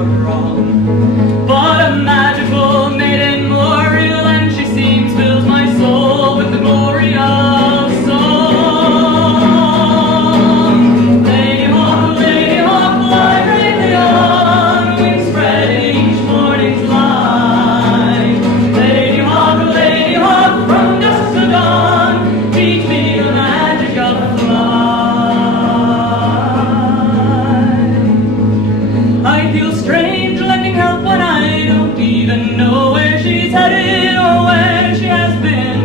of wrong. But a magical maiden more real than she seems fills my soul with the glory of song. Ladyhawke, fly bravely on, wings spreading each morning's light. Ladyhawke, from dusk to dawn, teach me the magic of flight. I feel strange lending help when I don't even know where she's headed or where she has been.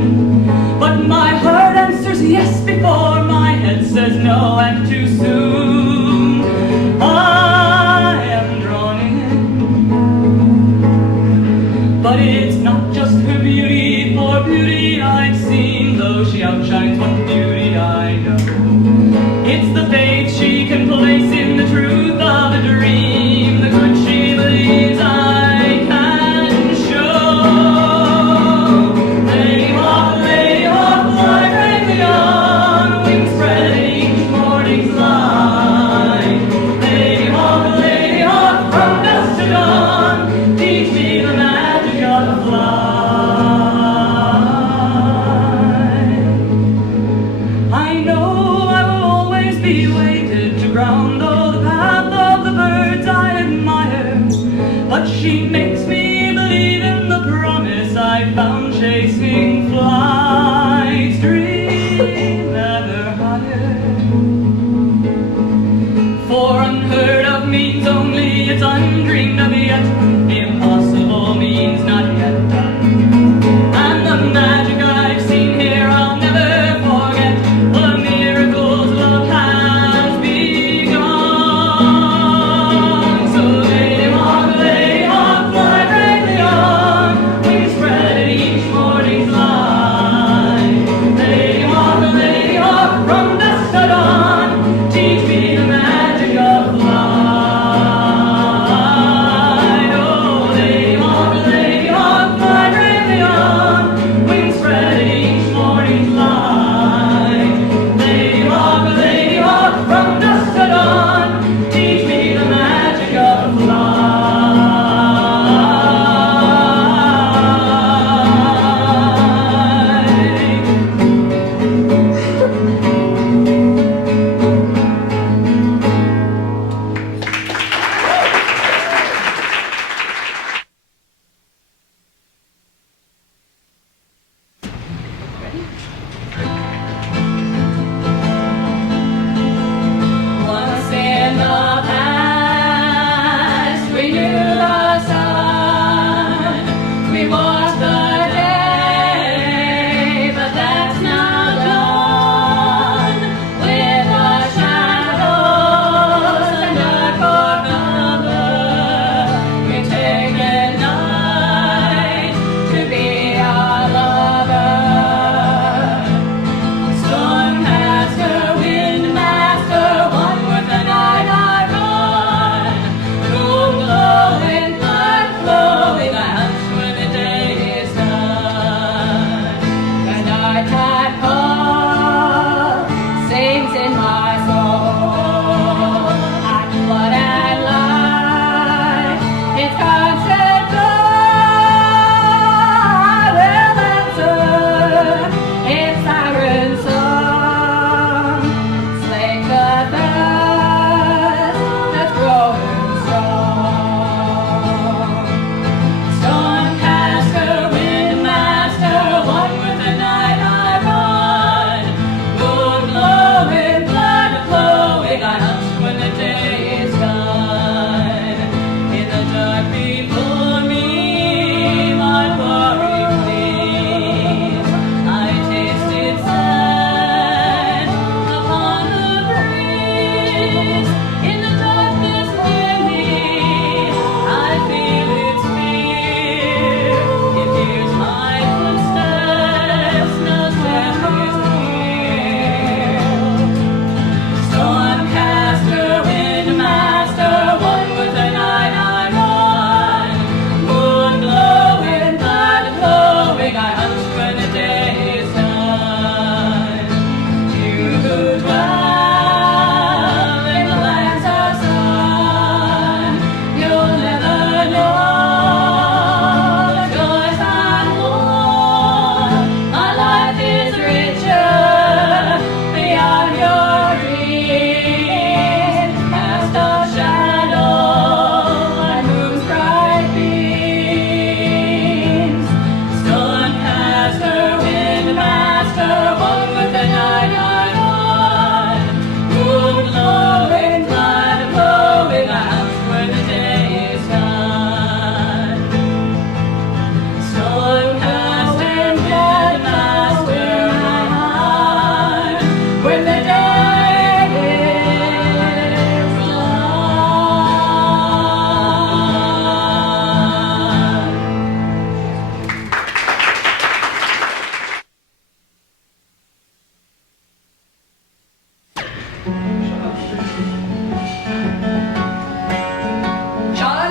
But my heart answers yes before my head says no, and too soon I am drawn in. But it's not just her beauty, for beauty I've seen, though she outshines what beauty I know. It's the faith she can place in the truth of a dream, the good she believes I can show. Ladyhawke, fly bravely on, wings spreading each morning's light. Ladyhawke, from dusk to dawn, teach me the magic of flight. I know I will always be weighted to ground, though the path of the birds I admire. But she makes me believe in the promise I found chasing flights, dream ever higher. For unheard of means only it's undreamed of yet. Impossible means not yet done. And the magic I've seen here I'll never forget. The miracles love has begun. So Ladyhawke, fly bravely on, wings spread each morning's light. Ladyhawke, from dusk to dawn, teach me the magic of flight. Oh,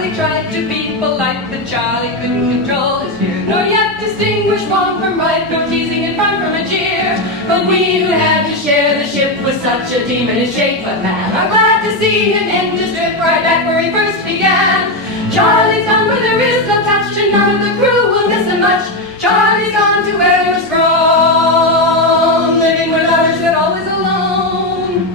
Charlie tried to be polite, but Charlie couldn't control his fear, nor yet distinguish wrong from right, nor teasing and fun from a jeer. But we who had to share the ship with such a demonish shape of man are glad to see him end his trip right back where he first began. Charlie's gone where there is no touch, and none of the crew will miss him much. Charlie's gone to where he was from, living with others but always alone.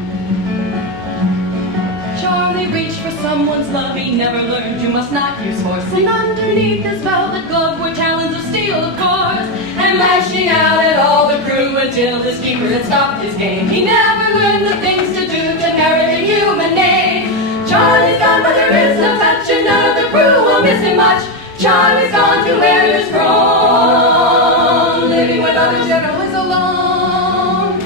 Charlie reached for someone's love he never learned. You must not use force, and underneath his velvet glove were talons of steel, of course, and lashing out at all the crew until his keeper had stopped his game. He never learned the things to do to merit a human name. Charlie's gone where there is no touch, and none of the crew will miss him much. Charlie's gone to where he was from, living with others yet always alone.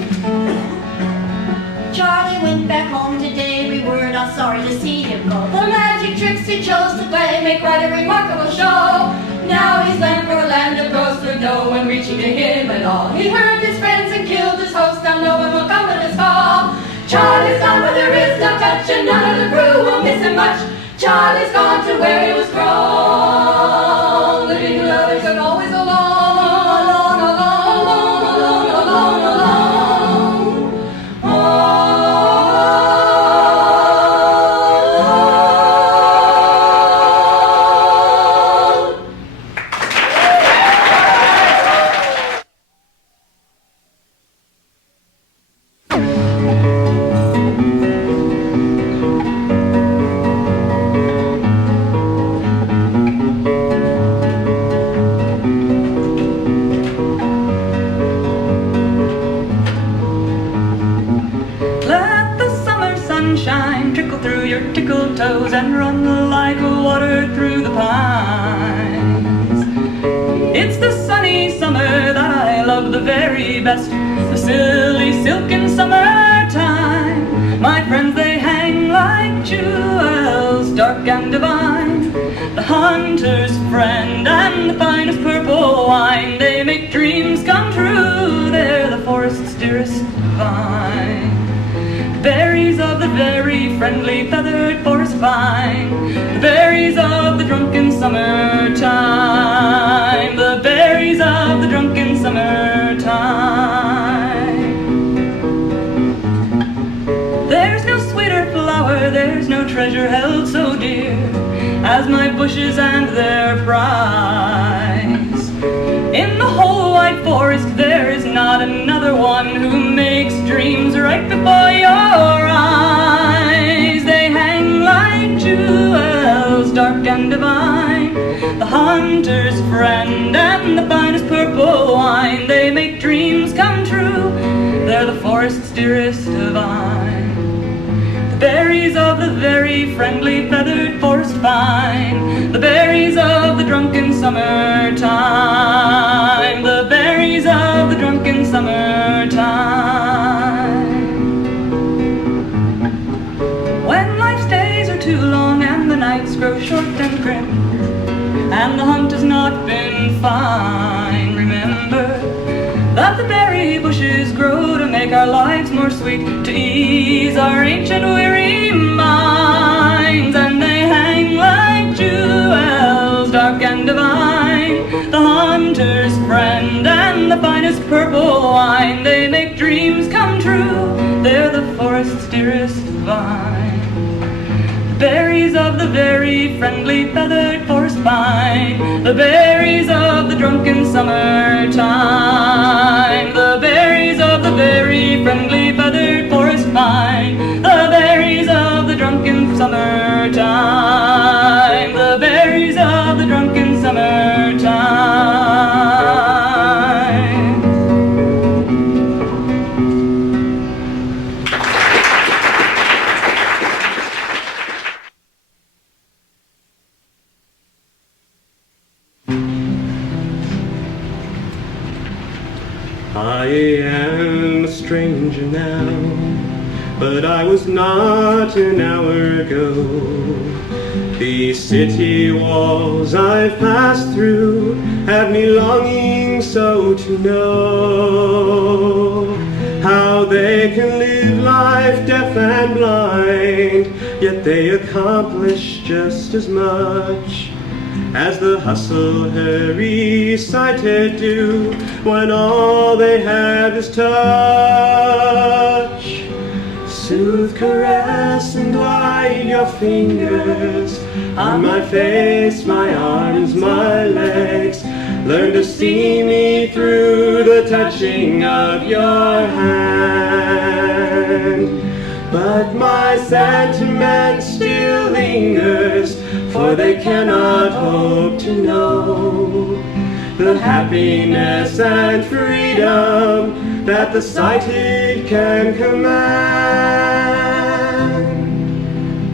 Charlie went back home today, we were not sorry to see him go. The magic tricks he chose to play make quite a remarkable show. Now he's left for a land of ghosts with no one reaching to him at all. He hurt his friends and killed his host, now no one will come at his call. Charlie's gone where there is no touch, and none of the crew will miss him much. Charlie's gone to where he was grown, living with others and always alone, alone, alone, alone, alone, alone, alone. And run like water through the pines. It's the sunny summer that I love the very best, the silly silken summertime. My friends, they hang like jewels, dark and divine. The hunter's friend and the finest purple wine, they make dreams come true, they're the forest's dearest vine. Berries of the very friendly feathered forest vine, the berries of the drunken summertime, the berries of the drunken summertime. There's no sweeter flower, there's no treasure held so dear as my bushes and their prize. In the whole wide forest there is not another one who makes dreams right before your eyes. They hang like jewels, dark and divine. The hunter's friend and the finest purple wine, they make dreams come true, they're the forest's dearest vine. The berries of the very friendly feathered forest vine, the berries of the drunken summertime, the berries of the drunken summertime. When life's days are too long and the nights grow short and grim, and the hunt has not been fine, remember that the berry bushes grow to make our lives more sweet, to ease our ancient weary minds. And they hang like jewels, dark and divine. The hunter's friend and the finest purple wine, they make dreams come true, they're the forest's dearest vine. The berries of the very friendly feathered forest vine, the berries of the drunken summertime, the berries of the very friendly feathered forest vine, the berries of the drunken summertime, the berries of the drunken summertime. I am a stranger now, but I was not an hour ago. These city walls I've passed through have me longing so to know how they can live life deaf and blind, yet they accomplish just as much as the hustle, hurry, sighted do, when all they have is touch. Soothe, caress, and glide your fingers on my face, my arms, my legs. Learn to see me through the touching of your hand. But my sentiment still lingers, for they cannot hope to know the happiness and freedom that the sighted can command.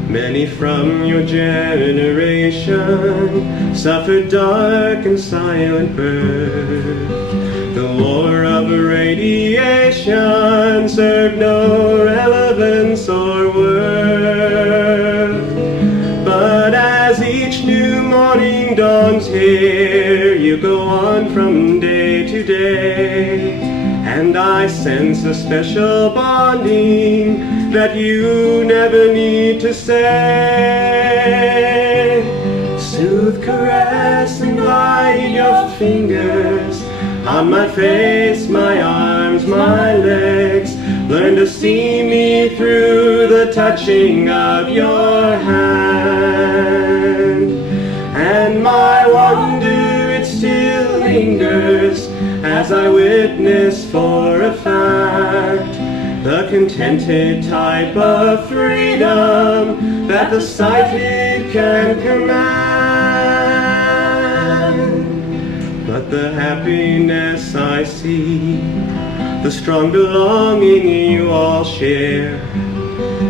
Many from your generation suffered dark and silent birth. The war of radiation served no relevance or worth. But as each new morning dawns here, you go on from day to day, and I sense a special bonding that you never need to say. Soothe, caress, and glide your fingers on my face, my arms, my legs. Learn to see me through the touching of your hand. And my wonder, it still lingers as I witness for a fact the contented type of freedom that the sighted can command. But the happiness I see, the strong belonging you all share,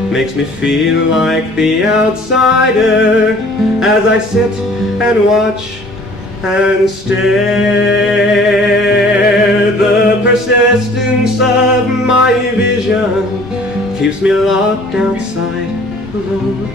makes me feel like the outsider as I sit and watch and stare. The persistence of my vision keeps me locked outside alone.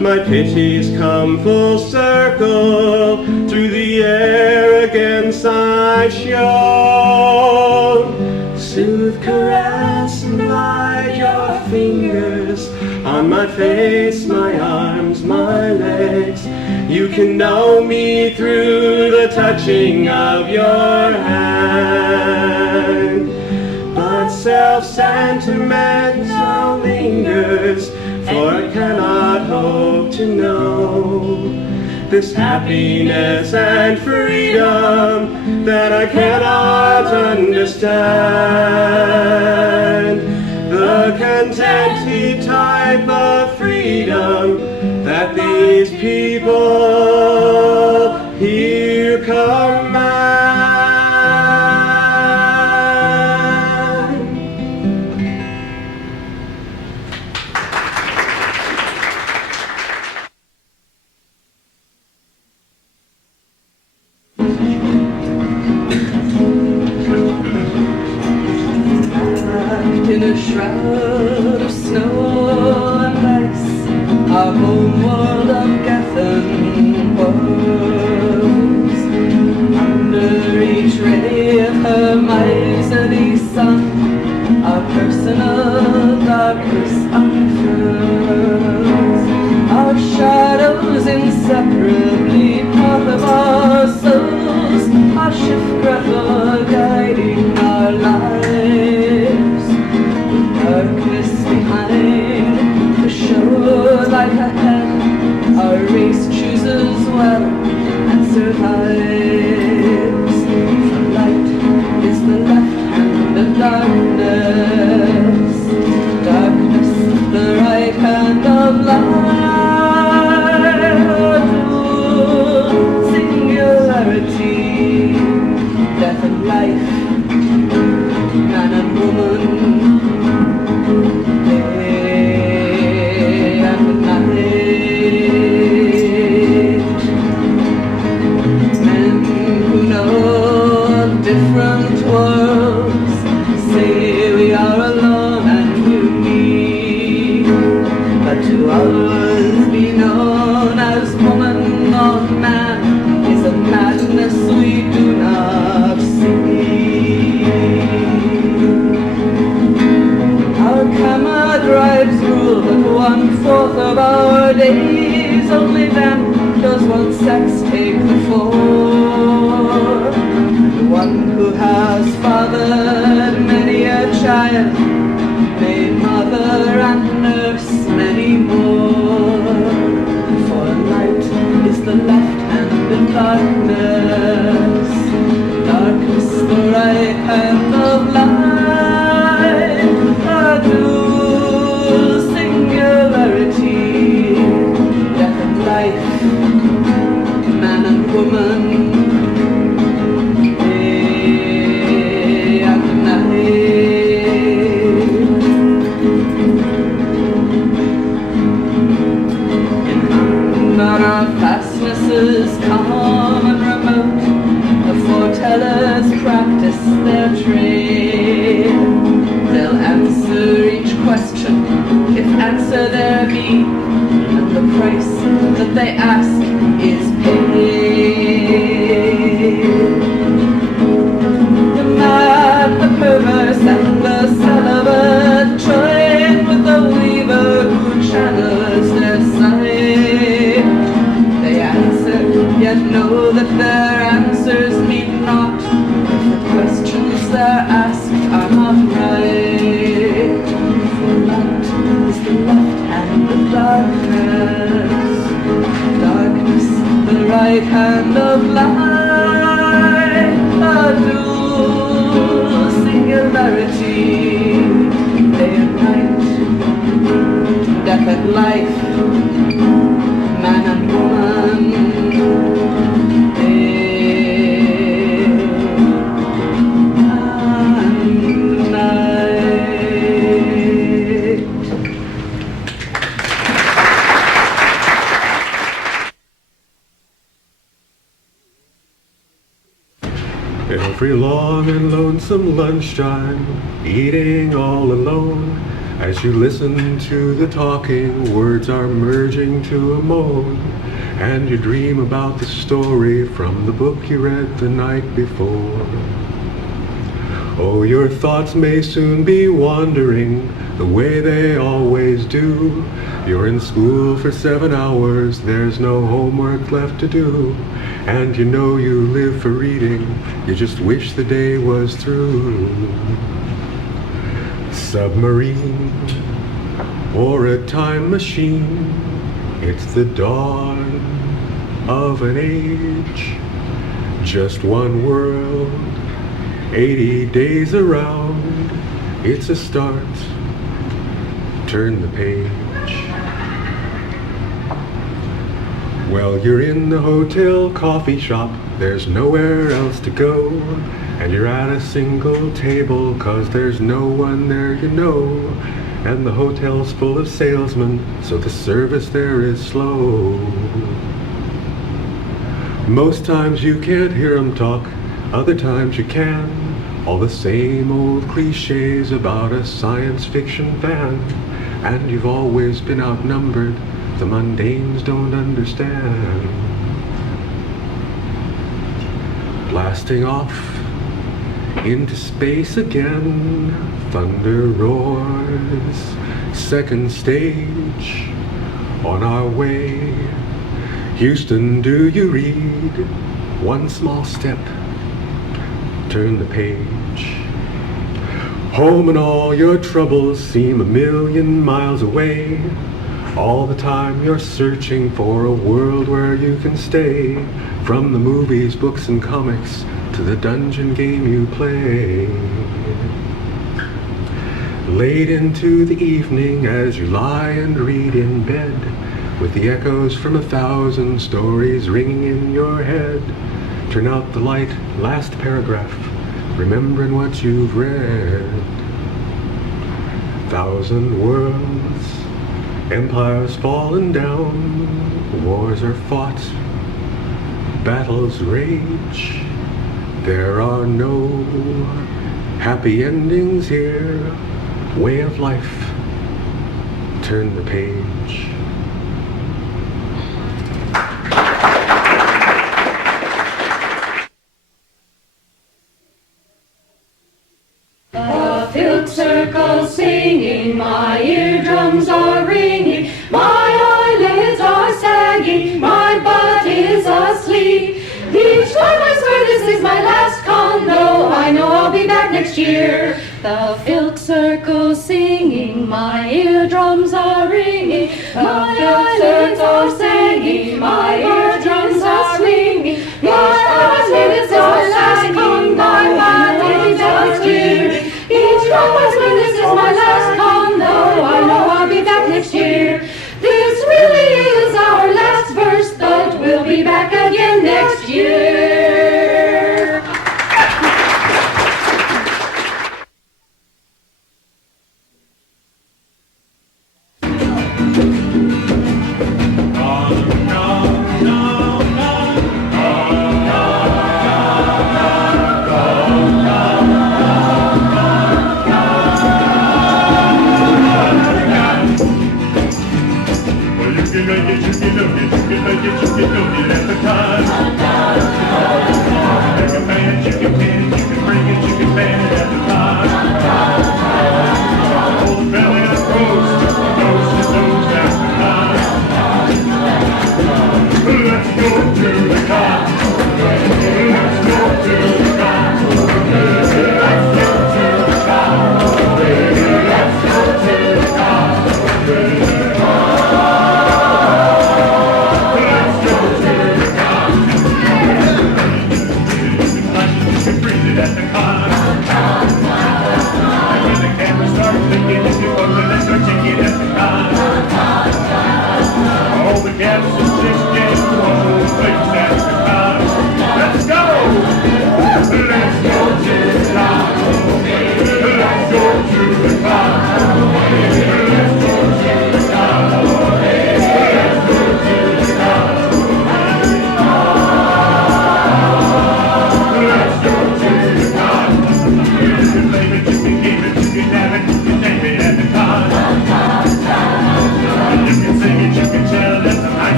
My pities come full circle through the air against I've shown. Soothe, caress, and glide your fingers on my face, my arms, my legs. You can know me through the touching of your hand. But self-sentimental lingers, for I cannot hope to know this happiness and freedom that I cannot understand. The contented type of freedom that these people here command. In a shroud of snow and ice, our home world of Gethen was. Under each ray of her miserly sun, our personal darkness unfurls. Our shadows inseparably part of our souls, our shift grapple guiding our lives. Darkness behind, the show light ahead, our race chooses well and survives. The light is the left hand of darkness, darkness the right hand of light. Singularity, death and life, man and woman, day and night. Men won't sex take the floor. The one who has fathered many a child, made mother and nurse many more. For light is the left hand of darkness, darkness the right hand of light. A dual singularity, death and life, man and woman, day and night. In under our fastnesses calm and remote, the foretellers practice their trade. They'll answer each question, if answer there be, and the price that they ask is paid. The mad, the perverse, and the celibate join with the weaver who channels their sight. They answer, yet know that their answers meet not, if the questions they're asked are not right. For light is the left hand of darkness, darkness the right hand of light. A dual singularity, day and night, death and life, man and woman, day and night. Every long and lonesome lunchtime, eating all alone, as you listen to the talking, words are merging to a moan, and you dream about the story from the book you read the night before. Oh, your thoughts may soon be wandering the way they always do. You're in school for 7 hours, there's no homework left to do, and you know you live for reading, you just wish the day was through. Submarine or a time machine, it's the dawn of an age. Just one world, 80 days around, it's a start. Turn the page. Well, you're in the hotel coffee shop, there's nowhere else to go, and you're at a single table 'cause there's no one there you know, and the hotel's full of salesmen, so the service there is slow. Most times you can't hear 'em talk, other times you can, all the same old cliches about a science fiction fan, and you've always been outnumbered, the mundanes don't understand. Blasting off into space again, thunder roars, second stage, on our way. Houston, do you read? One small step, turn the page. Home and all your troubles seem a million miles away. All the time you're searching for a world where you can stay, from the movies, books and comics to the dungeon game you play. Late into the evening as you lie and read in bed, with the echoes from 1,000 stories ringing in your head, turn out the light, last paragraph, remembering what you've read. 1,000 worlds, empires fallen down, wars are fought, battles rage. There are no happy endings here. Way of life, turn the page. The Filkcircles singing, my eardrums are ringing, my eyelids are sagging, my butt is glee. Each time I swear this is my last con, though I know I'll be back next year. The Filkcircles singing, my eardrums are ringing, my eyelids are singing, my eardrums are ringing. Each time I swear this is my last con, though I know I'll be back next year. Each time I swear this is my last con, though I know I'll be back next year. This really is our last verse, but we'll be back again next year.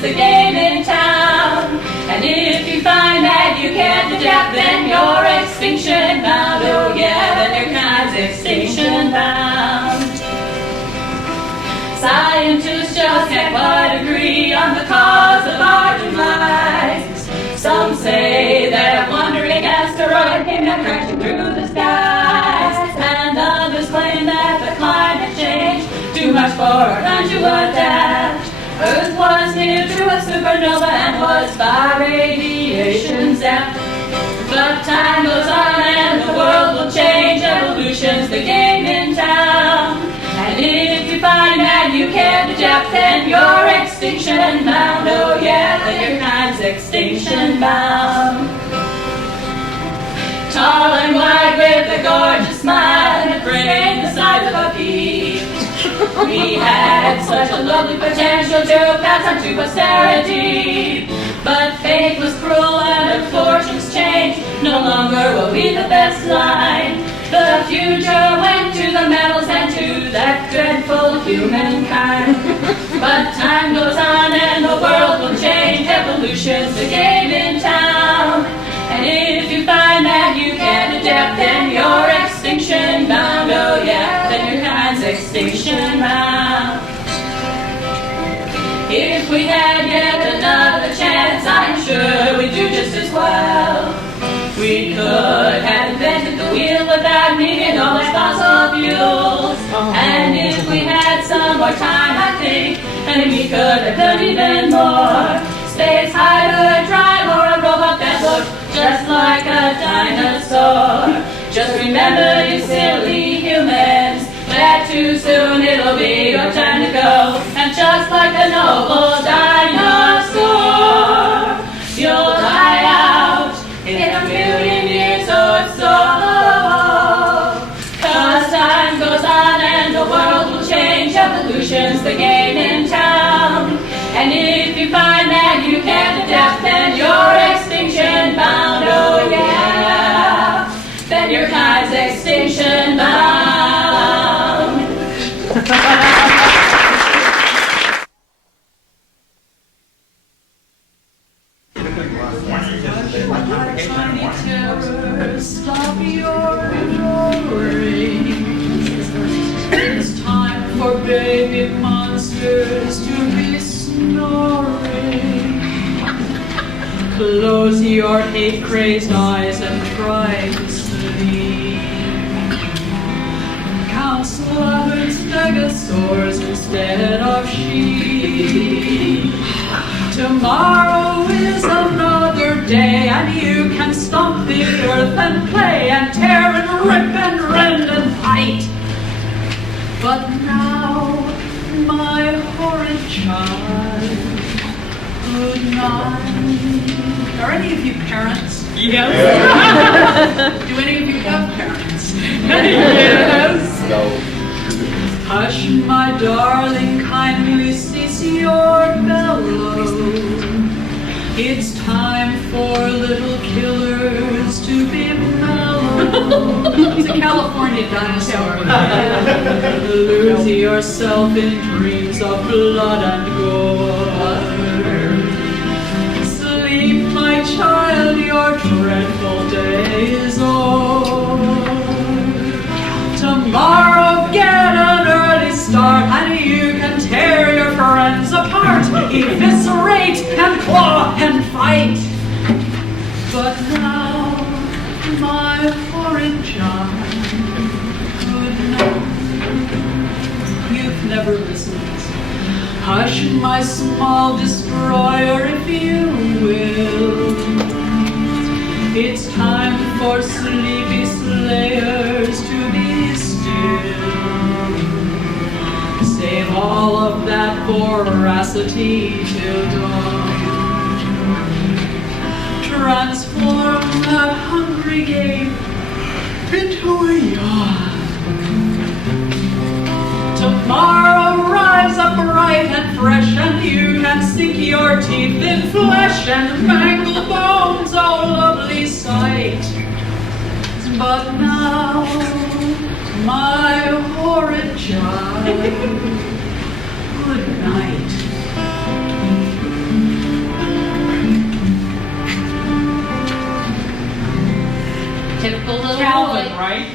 The game in town, and if you find that you can't adapt, then you're extinction bound. Oh yeah, then your kind's extinction bound. Scientists just can't quite agree on the cause of our demise. Some say that a wandering asteroid came down crashing through the skies, and others claim that the climate changed too much for our time to adapt. Earth was near to a supernova and was by radiation zapped. But time goes on and the world will change. Evolution's the game in town. And if you find that you can't adapt, then you're extinction bound. Oh yeah, then your kind's extinction bound. Tall and wide with a gorgeous smile and a brain the size of a pea. We had such a lovely potential to pass on to posterity. But fate was cruel and our fortunes changed. No longer will be the best line. The future went to the metals and to that dreadful humankind. But time goes on and the world will change. Evolution's the game in town. And if you find that you can't adapt, then you're extinction bound. Oh yeah, then your kind's extinction bound. If we had yet another chance well. We could have invented the wheel without needing all the fossil fuels. And if we had some more time, I think, and we could have done even more. Space hyperdrive or a robot that looked just like a dinosaur. Just remember, you silly humans, that too soon it'll be your time to go. And just like the noble dinosaur, you'll die out in a million years or so. 'Cause time goes on and the world will change. Evolution's the game in town. And if you find that you can't adapt, then you're extinction bound. Oh yeah, then your kind's extinction bound. Tiny terror, stop your roaring. It's time for baby monsters to be snoring. Close your hate-crazed eyes and try to sleep. Count slaughtered stegosaurs instead of sheep. Tomorrow is another day, and you can stomp the earth and play and tear and rip and rend and fight. But now, my horrid child, good night. Are any of you parents? Yes. Do any of you have parents? Yes. No. Hush, my darling, kindly cease your bellow. It's time for little killers to be mellow. It's a California dinosaur. Lose yourself in dreams of blood and gore. Sleep, my child, your dreadful day is o'er. Tomorrow get an early start, and you can tear your friends apart, eviscerate and claw and fight. But now, my horrid child, good night. You've never listened. Hush, my small destroyer, if you will. It's time for sleepy slayers to be still. Save all of that voracity till dawn. Transform that hungry game into a yawn. Tomorrow rise up bright and fresh, and you can sink your teeth in flesh and mangle bones, oh lovely sight. But now, my horrid child, good night. Typical little Calvin, boy. right?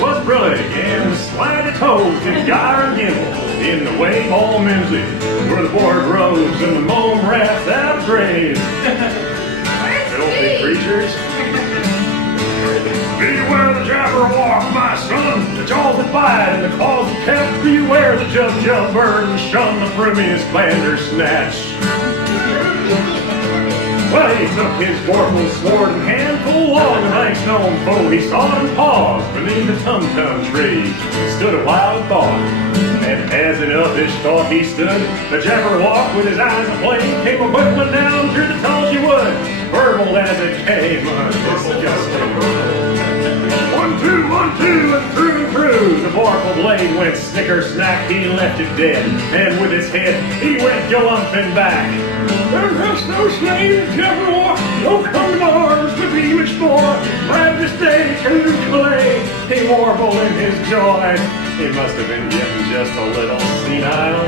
Was Brilla and the slanted toes and gyre and gimble in the wave all music, where the board robes and the mome rats out graves. Filthy creatures. Beware the Jabberwock, my son, the jaws that bite and the claws that catch. Beware the jub bird and shun the frumious bandersnatch. Well, he took his vorpal sword in hand, full long the rank known foe. He saw him pause beneath the tum-tum tree, stood a while in thought. And as in uppish thought he stood, the Jabberwock with his eyes aflame came a-whittling down through the tulgey wood, burbled as it came, disgusting. 1, 2, and through, the vorpal blade went snicker-snack, he left it dead, and with his head he went galumphing back. There hast no slain, Jabberwock, no coming arms to be much more. Glad this day can clay, he warbled in his joy. He must have been getting just a little senile.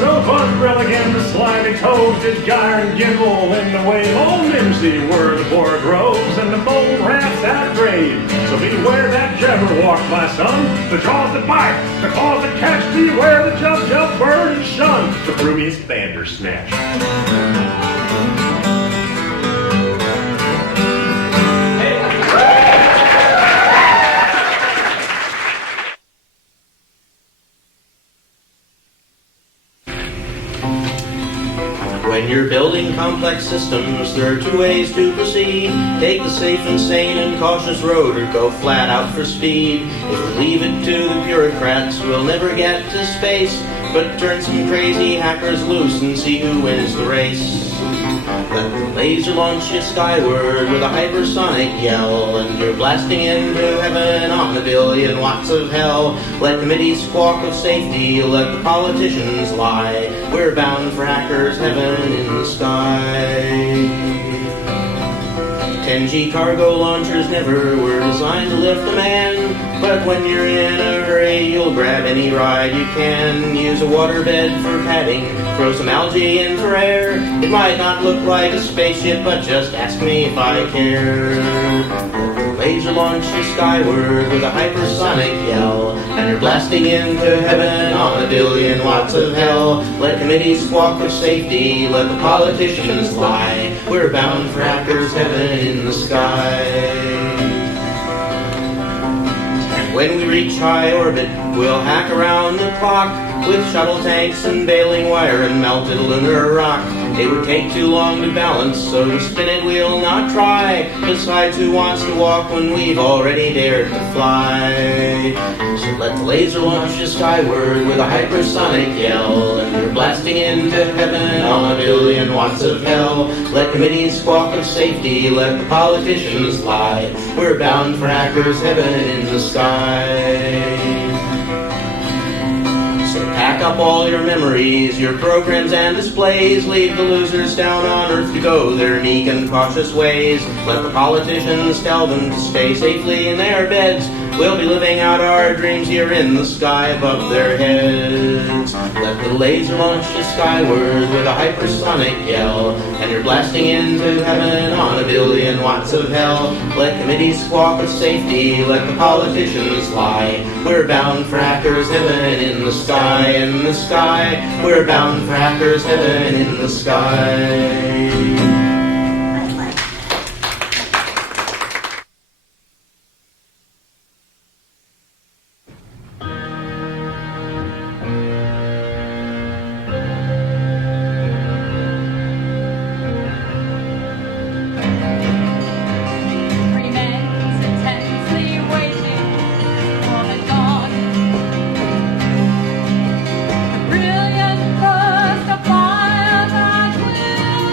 So Buzz again the slimy toads did gyre and gimble in the wave. Old Nimsy were the board road. So beware that Jabberwock, my son, the jaws that bite, the claws that catch, beware the jump, jump, burn, and shun the broomiest Bandersnatch. When you're building complex systems, there are two ways to proceed. Take the safe and sane and cautious road, or go flat out for speed. If we leave it to the bureaucrats, we'll never get to space. But turn some crazy hackers loose and see who wins the race. Let the laser launch you skyward with a hypersonic yell, and you're blasting into heaven on a billion watts of hell. Let committees squawk of safety, let the politicians lie. We're bound for hackers' heaven in the sky. 10G cargo launchers never were designed to lift a man, but when you're in a hurry, you'll grab any ride you can. Use a waterbed for padding, throw some algae in for air. It might not look like a spaceship, but just ask me if I care. Laser launch you skyward with a hypersonic yell, and you're blasting into heaven on a billion watts of hell. Let committees squawk of safety, let the politicians lie. We're bound for hackers' heaven in the sky. When we reach high orbit, we'll hack around the clock with shuttle tanks and baling wire and melted lunar rock. It would take too long to balance, so to spin it we'll not try. Besides, who wants to walk when we've already dared to fly? So let the laser launch you skyward with a hypersonic yell, and you're blasting into heaven on a billion watts of hell. Let committees squawk of safety, let the politicians lie. We're bound for hackers' heaven in the sky. Pack up all your memories, your programs and displays. Leave the losers down on Earth to go their meek and cautious ways. Let the politicians tell them to stay safely in their beds. We'll be living out our dreams here in the sky above their heads. Let the laser launch you skyward with a hypersonic yell, and you're blasting into heaven on a billion watts of hell. Let committees squawk of safety, let the politicians lie. We're bound for hackers' heaven in the sky, in the sky. We're bound for hackers' heaven in the sky. Brilliant burst of fire that will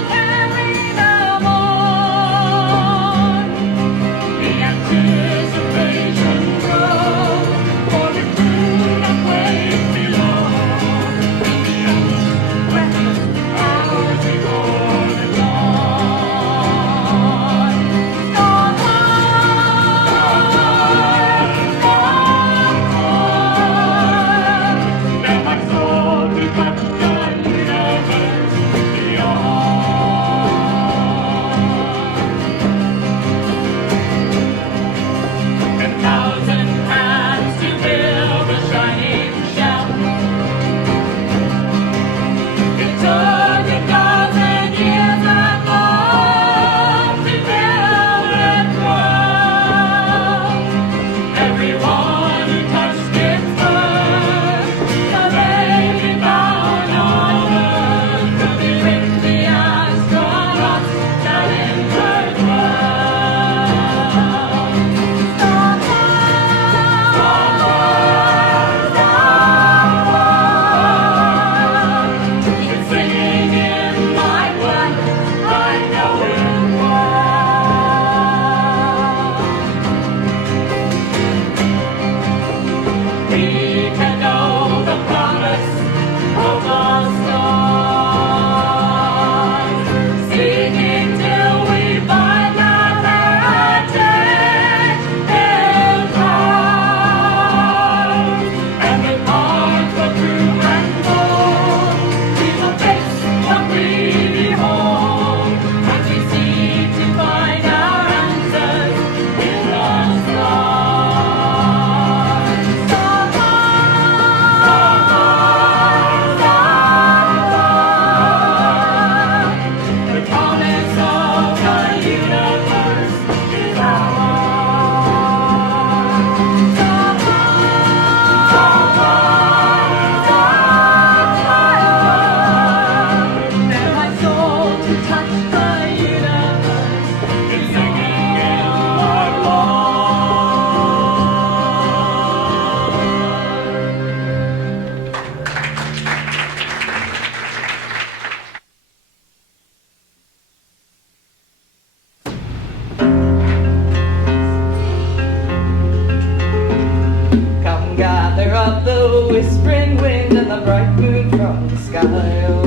sky. Oh,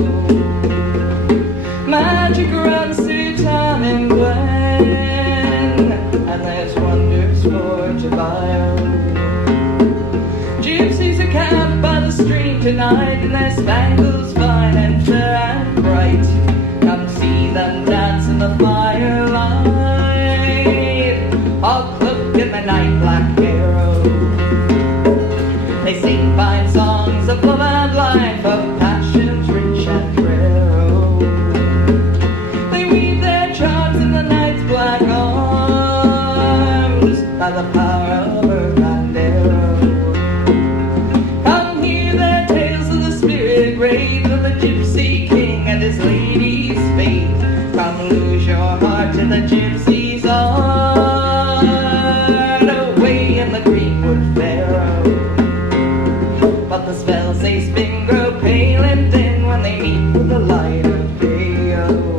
magic runs through town and glen, and there's wonders for to buy. Oh, gypsies are camped by the stream tonight, and their spangles fine and fair and bright. Come see them dance in the firelight, all cloaked in the night black hair. Oh, they sing fine songs of love and life, of passions rich and rare. Oh, they weave their charms in the night's black arms by the power of earth and air. Come hear their tales of the spirit grave of the gypsy king and his lady's fate. Come lose your heart in the gypsy's art, away in the greenwood fair. But the spells they spin grow pale and thin when they meet with the light of day. Oh,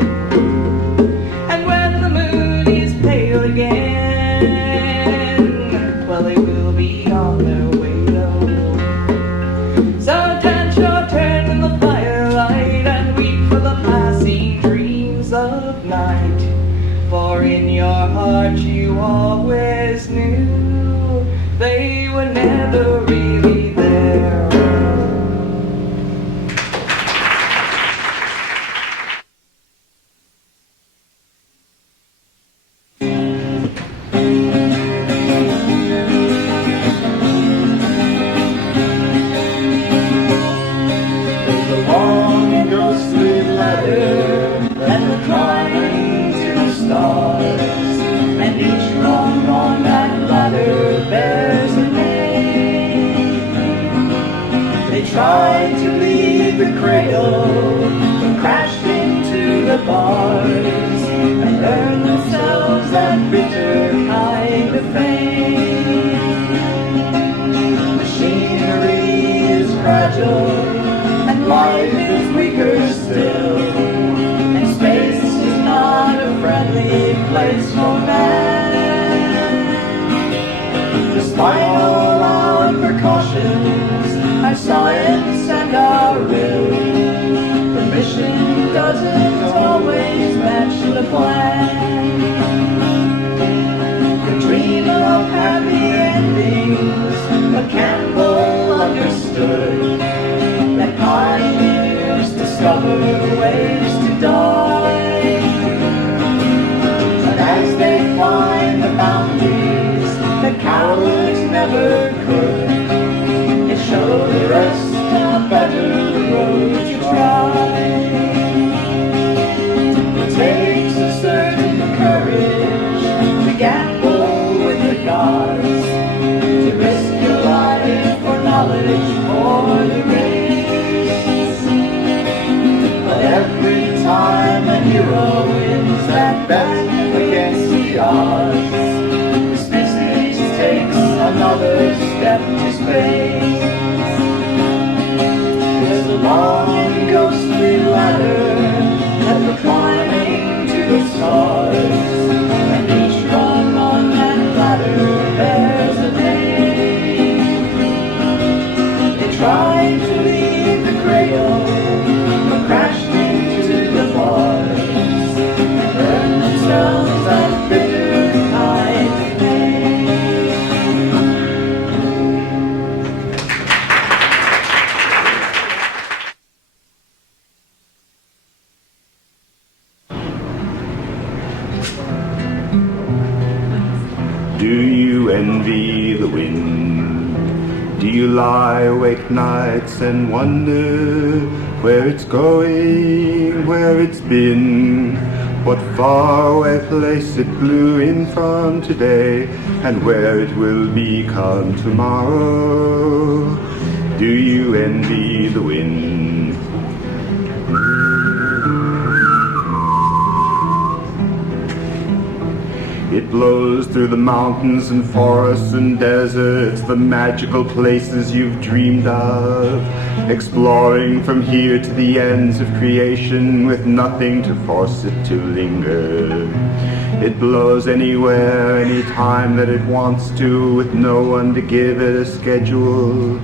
and when the moon is pale again, well, they will be on their way. Oh, so dance your turn in the firelight and weep for the passing dreams of night. For in your heart you always knew they were never really there. There's a long and ghostly ladder, and we're climbing to the stars, and each rung on that ladder bears a name. They tried to leave the cradle, but crashed into the bars, and earned themselves that bitter kind of fame. Machinery is fragile, and life is weaker still, and space is not a friendly place for man. Despite all our precautions, our science and our will, the mission doesn't always match the plan. The dream of happy endings, but Campbell understood that pioneers discover ways to die. But as they find the boundaries that cowards never could, it showed the rest how better the road to try. It takes a certain courage to gamble with the gods, to risk your life for knowledge or the race. But every time a hero wins that bet against the odds, the species takes another step to space. There's a long and ghostly ladder that we're climbing to the stars, and each rung on that ladder bears a name. They tried to leave the cradle, but crashed into the bars, and earned themselves that bitter kind of pain. Do you envy the wind? Do you lie awake nights and wonder where it's going, where it's been? What faraway place it blew in from today, and where it will become tomorrow? Do you envy the wind? It blows through the mountains and forests and deserts, the magical places you've dreamed of, exploring from here to the ends of creation with nothing to force it to linger. It blows anywhere, anytime that it wants to, with no one to give it a schedule.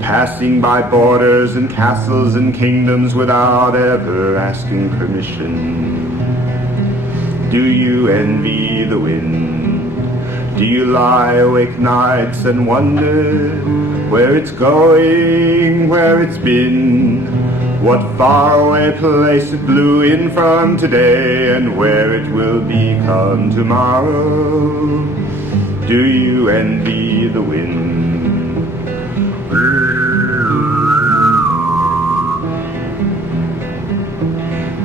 passing by borders and castles and kingdoms without ever asking permission. Do you envy the wind? Do you lie awake nights and wonder where it's going, where it's been? What faraway place it blew in from today, and where it will become tomorrow? Do you envy the wind?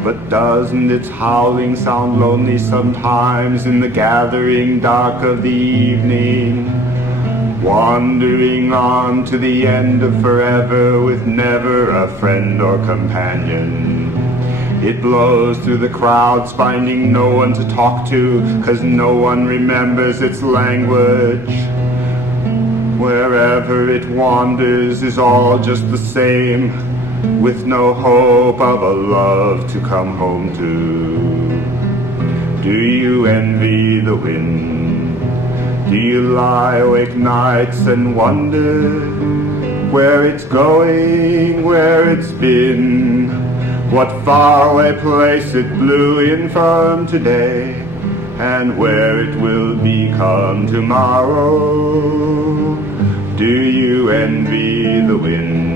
But doesn't its howling sound lonely sometimes in the gathering dark of the evening? Wandering on to the end of forever with never a friend or companion. It blows through the crowds, finding no one to talk to, 'cause no one remembers its language. Wherever it wanders is all just the same, with no hope of a love to come home to. Do you envy the wind? Do you lie awake nights and wonder where it's going, where it's been? What faraway place it blew in from today, and where it will become tomorrow? Do you envy the wind?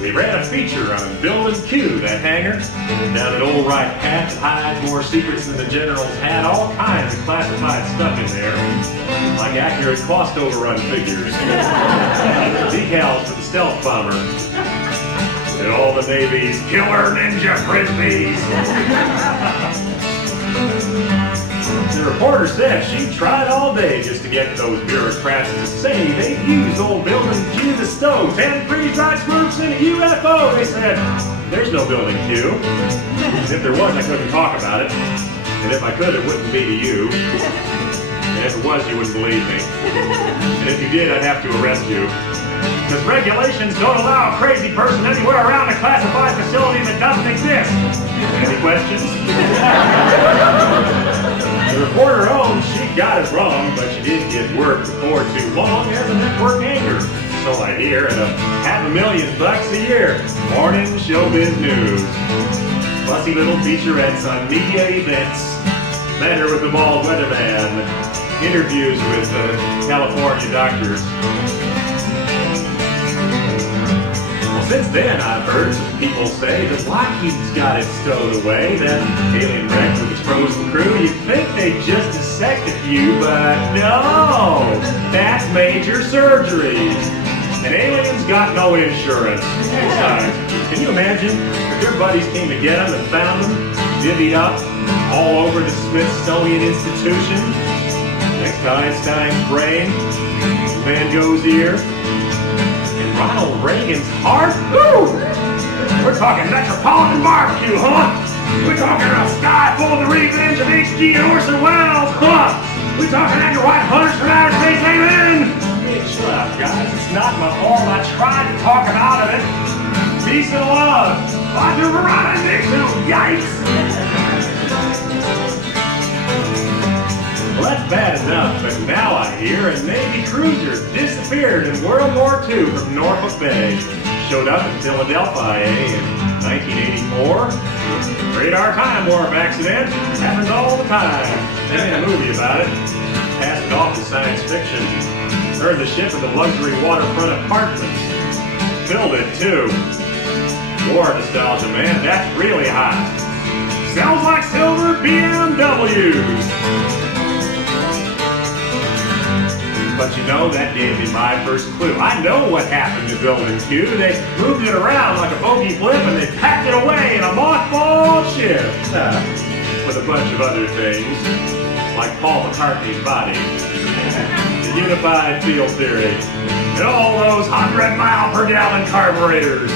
We ran a feature on Building Q, that hangar. Down at Old Right Pat that hides more secrets than the generals had. All kinds of classified stuff in there. Like accurate cost overrun figures. Decals for the stealth bomber. And all the Navy's killer ninja frisbees. The reporter said she tried all day just to get those bureaucrats to say they'd used old Building Q to stow 10 freeze-dried smurfs in a UFO. They said, there's no Building Q. And if there was, I couldn't talk about it. And if I could, it wouldn't be to you. And if it was, you wouldn't believe me. And if you did, I'd have to arrest you. Because regulations don't allow a crazy person anywhere around a classified facility that doesn't exist. Any questions? The reporter owns she got it wrong, but she did get work before too long as a network anchor. So I hear at $500,000 a year. Morning showbiz news. Fussy little featurettes on media events. Met her with the bald weatherman. Interviews with California doctors. Since then, I've heard some people say that Lockheed's got it stowed away, that alien wreck with its frozen crew. You'd think they'd just dissect a few, but no! That's major surgery. And aliens got no insurance. Besides, can you imagine if your buddies came to get them and found them, divvied up, all over the Smithsonian Institution? Next to Einstein's brain, Van Gogh's ear, Ronald Reagan's heart? Woo! We're talking metropolitan barbecue, huh? We're talking a sky full of the revenge of H.G. and Orson Welles, huh? We're talking Andrew White hunters from outer space, amen? Hey, shut up, guys. It's not my fault. I tried to talk him out of it. Peace and love. Roger Verona Nixon, yikes! Well, that's bad enough, but now I hear a Navy cruiser disappeared in World War II from Norfolk Bay. Showed up in Philadelphia in 1984. Radar time warp accident. Happens all the time. They made a movie about it. Passed it off to science fiction. Turned the ship into luxury waterfront apartments. Filled it, too. War nostalgia, man, that's really hot. Sounds like silver BMWs. But you know, that gave me my first clue. I know what happened to Building Q. They moved it around like a bogey blip and they packed it away in a mothball ship. With a bunch of other things, like Paul McCartney's body, the unified field theory, and all those 100-mile-per-gallon carburetors.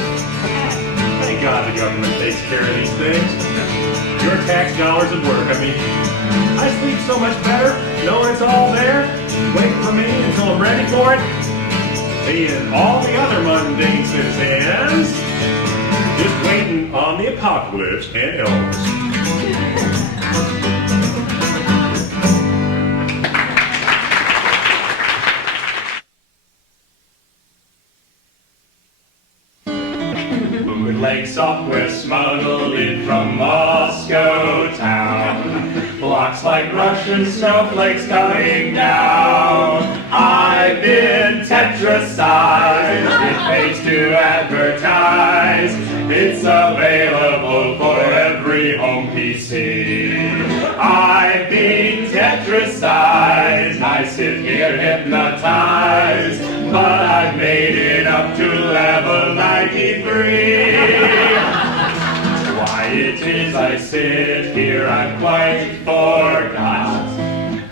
Thank God the government takes care of these things. Your tax dollars at work, I mean, I sleep so much better knowing it's all there, waiting for me until I'm ready for it. Me and all the other mundane citizens just waiting on the apocalypse and Elvis. Bootleg software smuggled in from Moscow town. Blocks like Russian snowflakes coming down. I've been tetrasized. It pays to advertise. It's available for every home PC. I've been tetrasized. I sit here hypnotized, but I've made it up to level 93. Why it is I sit here, I quite forgot.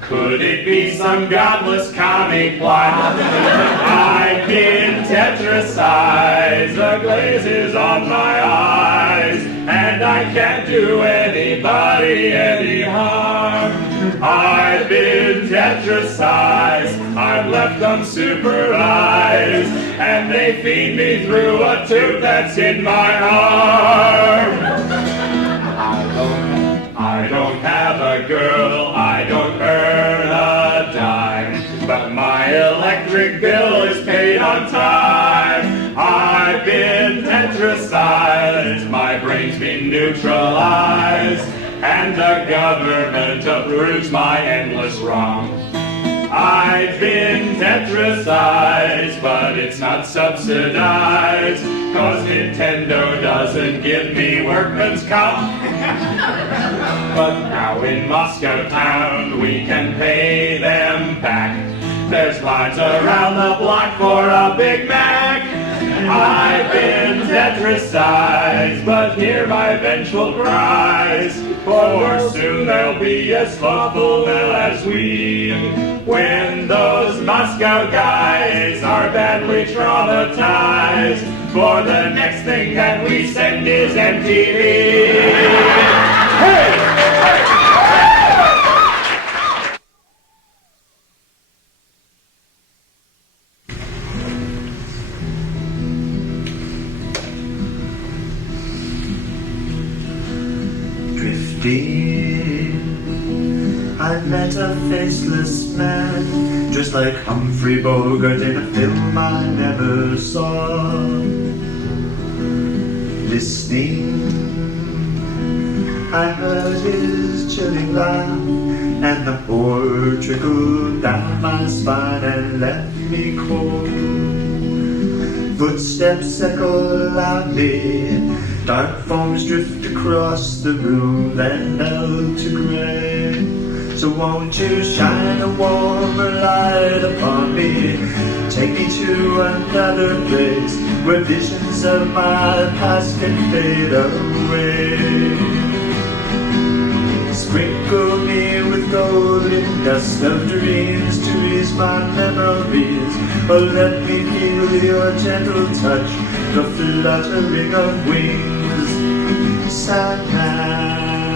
Could it be some godless comic plot? I've been tetrasized, the glaze is on my eyes, and I can't do anybody any harm. I've been tetrasized, I'm left unsupervised, and they feed me through a tube that's in my arm. I don't have a girl, I don't earn a dime, but my electric bill is paid on time. I've been tetrasized, my brain's been neutralized, and the government approves my endless wrong. I've been tetrasized, but it's not subsidized, 'cause Nintendo doesn't give me workman's comp. But now in Moscow town, we can pay them back. There's lines around the block for a Big Mac. I've been tetrasized, but hear my vengeful cries, for soon they'll be as slothful as we. When those Moscow guys are badly traumatized, for the next thing that we send is MTV. Hey! I met a faceless man, dressed like Humphrey Bogart in a film I never saw. Listening, I heard his chilling laugh, and the horror trickled down my spine and left me cold. Footsteps echo loudly, dark forms drift across the room, then melt to grey. So won't you shine a warmer light upon me, take me to another place, where visions of my past can fade away. Sprinkle me with golden dust of dreams to ease my memories, or let me feel your gentle touch, the fluttering of wings. Sandman,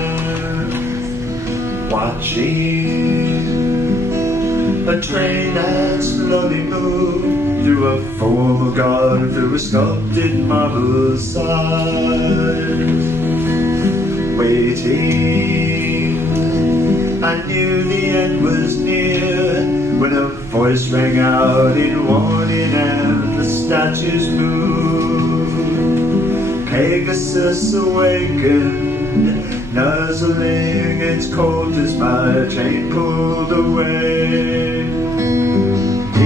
watching a train that slowly moved through a foregone, through a sculpted marble side. Waiting, I knew the end was near, when a voice rang out in warning and the statues moved. Pegasus awakened, nuzzling its colt as my train pulled away.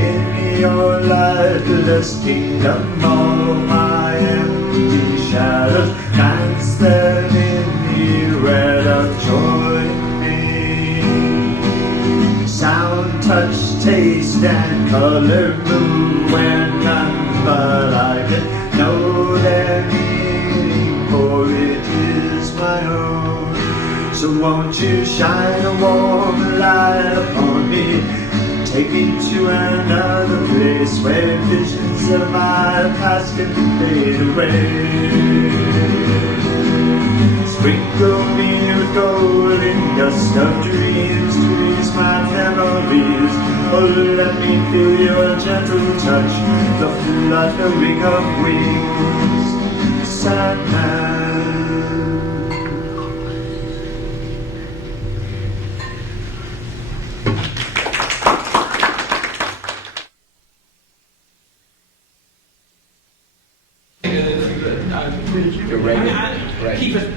In your lightless kingdom, all my empty shadows dance there in the red of joy. Sound, touch, taste, and color move when none but I can know their meaning, for it is my own. So won't you shine a warm light upon me, take me to another place, where visions of my past can fade away. Oh, let me feel your gentle touch, the fluttering of wings, Sandman. Keep it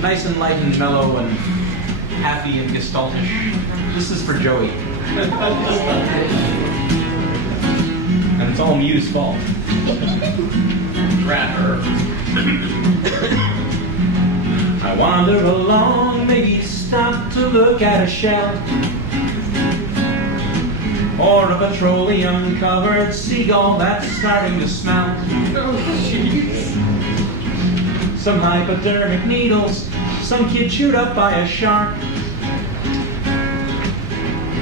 nice and light and mellow and happy and gestaltish. This is for Joey. And it's all Mew's fault. Rat her. I wander along, maybe stop to look at a shell, or a petroleum-covered seagull that's starting to smell. Some hypodermic needles, some kid chewed up by a shark.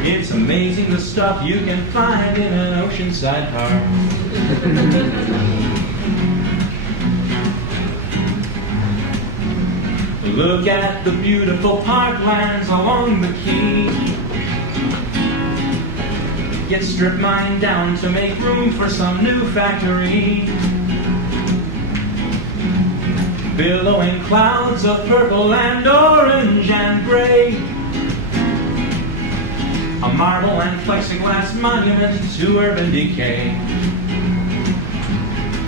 It's amazing the stuff you can find in an oceanside park. Look at the beautiful parklands along the quay. Get strip mined down to make room for some new factory. Billowing clouds of purple and orange and gray. A marble and plexiglass monument to urban decay.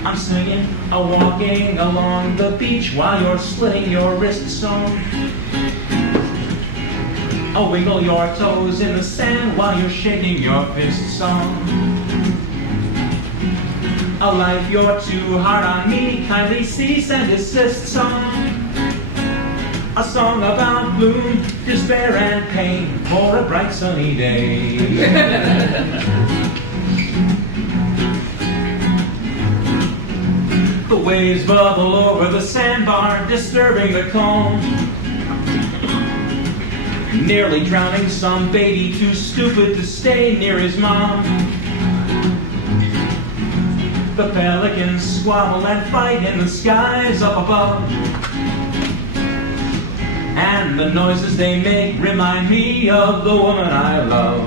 I'm singing a walking along the beach while you're slitting your wrist song. I'll wiggle your toes in the sand while you're shaking your fist song. A life you're too hard on me, kindly cease and desist song. A song about gloom, despair and pain for a bright sunny day. The waves bubble over the sandbar, disturbing the calm, nearly drowning some baby too stupid to stay near his mom. The pelicans squabble and fight in the skies up above, and the noises they make remind me of the woman I love.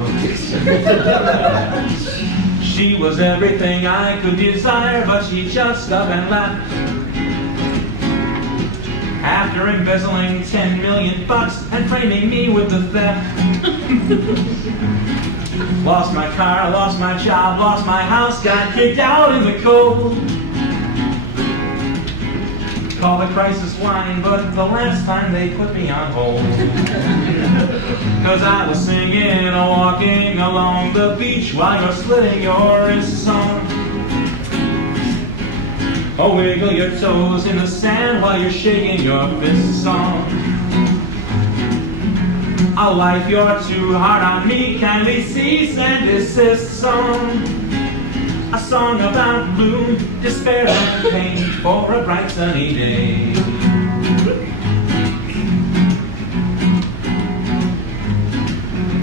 She was everything I could desire, but she just up and left after embezzling 10 million bucks and framing me with the theft. Lost my car, lost my job, lost my house, got kicked out in the cold. Call the crisis wine, but the last time they put me on hold. Cause I was singing a walking along the beach while you're slitting your wrist song. Oh, wiggle your toes in the sand while you're shaking your fist song. A life you're too hard on me, kindly cease and desist song. A song about gloom, despair and pain for a bright sunny day.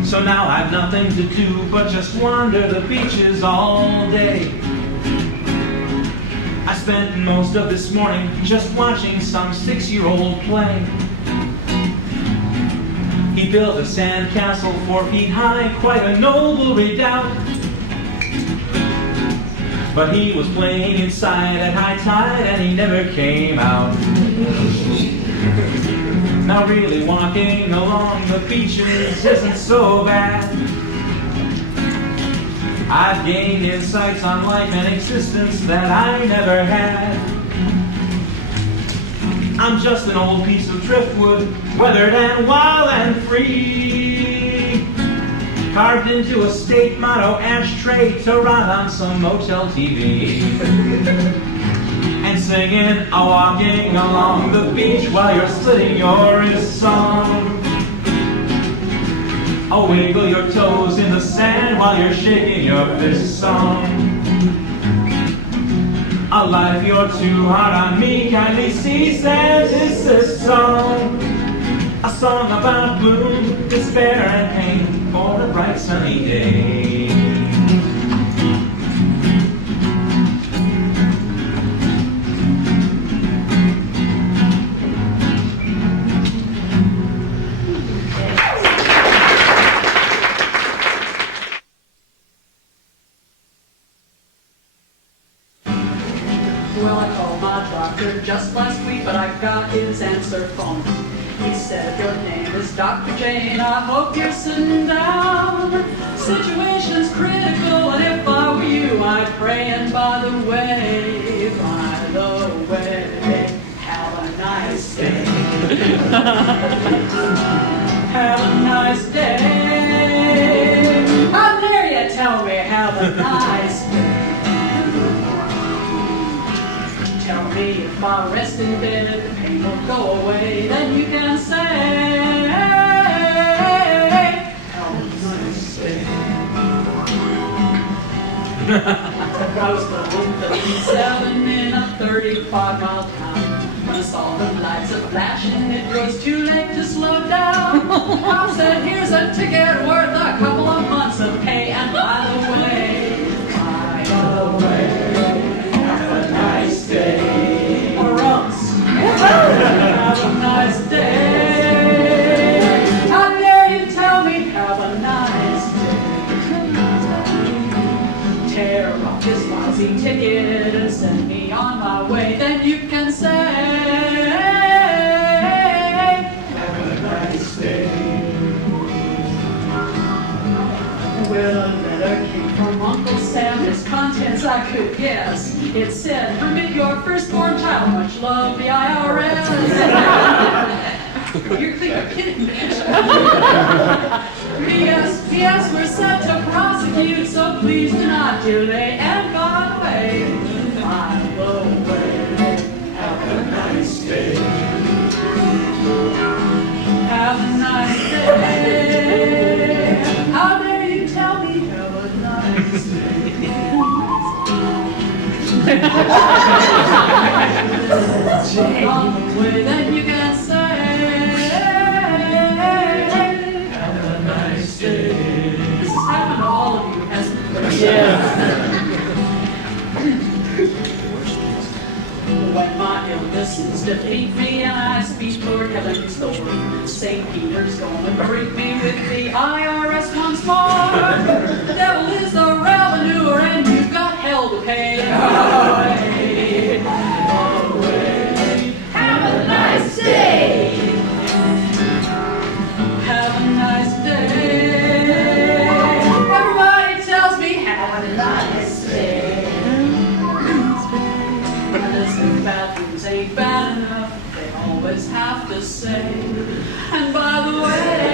So now I've nothing to do but just wander the beaches all day. I spent most of this morning just watching some 6-year-old play. He built a sandcastle 4 feet high, quite a noble redoubt. But he was playing inside at high tide and he never came out. Now really walking along the beaches isn't so bad. I've gained insights on life and existence that I never had. I'm just an old piece of driftwood, weathered and wild and free, carved into a state motto ashtray to rot on some motel TV. And singing a walking along the beach while you're slitting your wrist song. Oh, wiggle your toes in the sand while you're shaking your fist song. A life you're too hard on me, kindly cease and desist song. A song about gloom, despair and pain for a bright sunny day. just last week, but I've got his answer phone. He said, your name is Dr. Jane, I hope you're sitting down. Situation's critical, and if I were you, I'd pray. And by the way, have a nice day. Have a nice day. How dare you tell me have a nice day? Tell me if I rest in bed, the pain will go away. Then you can say, have a nice day. I was going 37 in a 35-mile town. When I saw the lights a flashing, it was too late to slow down. I said, here's a ticket worth a couple of months of pay. And by the way, have a nice day. Or else, have a nice day. How dare you tell me have a nice day? Tear off this lousy ticket and send me on my way. Then you can say, have a nice day. Well, a letter came from Uncle Sam, his contents I could guess. It said, permit your firstborn child, much love, the IRS. You're kidding, bitch. P.S. We're set to prosecute, so please do not delay. And by the way, have a nice day. Have a nice day. How dare you tell me have a nice day? On the way, then you can say, have a nice day. This has happened to all of you, hasn't it? Yeah. When my illnesses defeat me and I speak Lord Heaven's door, St. Peter's gonna greet me with the IRS once more. The devil is the revenuer and you've got hell to pay. Have a nice day. Have a nice day. Everybody tells me have a nice day. Bathrooms ain't bad enough, they always have to say. And by the way,